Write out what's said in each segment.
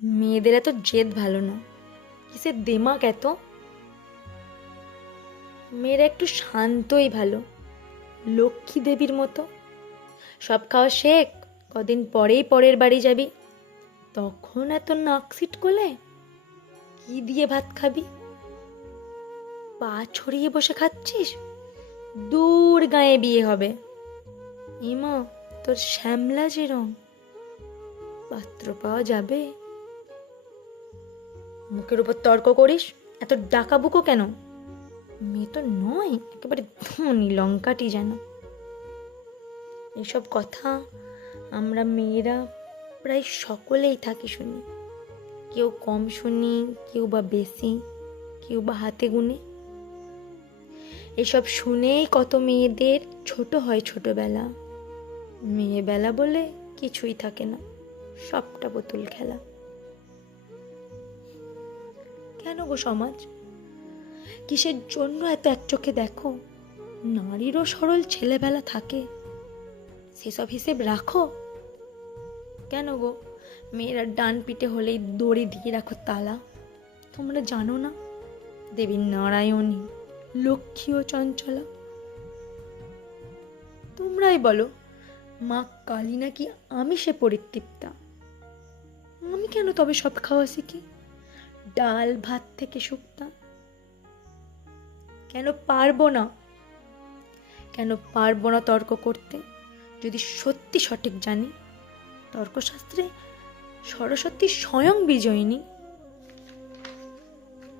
মেয়েদের এত জেদ ভালো না, কিসের দেমাক এত। মেয়েরা একটু শান্তই ভালো, লক্ষ্মী দেবীর মতো। সব খাওয়া শেখ, কদিন পরেই পরের বাড়ি যাবি, তখন এত নাক সিট কোলে কি দিয়ে ভাত খাবি? পা ছড়িয়ে বসে খাচ্ছিস, দূর গায়ে বিয়ে হবে। ইমা, তোর শ্যামলা যে রং, পাত্র পাওয়া যাবে? মুখের উপর তর্ক করিস, এত ডাকাবুকো কেন? মেয়ে তো নয়, একেবারে ধনী লঙ্কাটি যেন। এসব কথা আমরা মেয়েরা প্রায় সকলেই থাকি শুনি, কেউ কম শুনি, কেউ বা বেশি, কেউ বা হাতে গুনে। এসব শুনেই কত মেয়েদের ছোট হয় ছোটবেলা। মেয়েবেলা বলে কিছুই থাকে না, সবটা বোতল খেলা। কেন গো সমাজ, কিসের জন্য এত একচোখে দেখো? নারীরও সরল ছেলেবেলা থাকে, সেসব হিসেব রাখো। কেন গো মেয়েরা ডান পিঠে হলেই দড়ি দিয়ে রাখো তালা? তোমরা জানো না দেবী নারায়ণী লক্ষ্মী ও চঞ্চলা? তোমরাই বলো, মা কালী নাকি আমিষে পরিতৃপ্তা। আমি কেন তবে সব খাওয়া শিখি, ডাল ভাত থেকে শুক্তা? কেন পারবো না, কেন পারবো না তর্ক করতে, যদি সত্যি সঠিক জানি? তর্কশাস্ত্রে সরস্বতী স্বয়ং বিজয়িনী।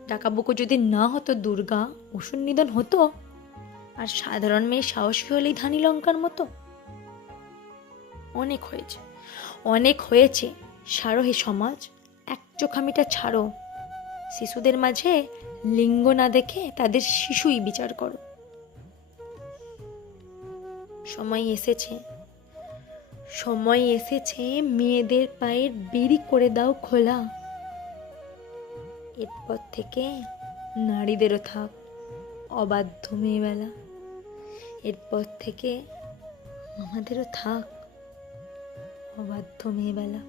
ডাকাবুকো যদি না হতো দুর্গা, অসুর নিধন হতো, আর সাধারণ মেয়ে সাহসী হলেই ধানী লঙ্কার মতো। অনেক হয়েছে, অনেক হয়েছে, সারো হে সমাজ, এক চোখামিটা ছাড়ো। শিশুদের মাঝে লিঙ্গ না দেখে তাদের শিশুই বিচার করো। সময় এসেছে, সময় এসেছে, মেয়েদের পায়ের বেরি করে দাও খোলা। এরপর থেকে নারীদেরও থাক অবাধ্য মেয়েবেলা। এরপর থেকে আমাদেরও থাক অবাধ্য মেয়েবেলা।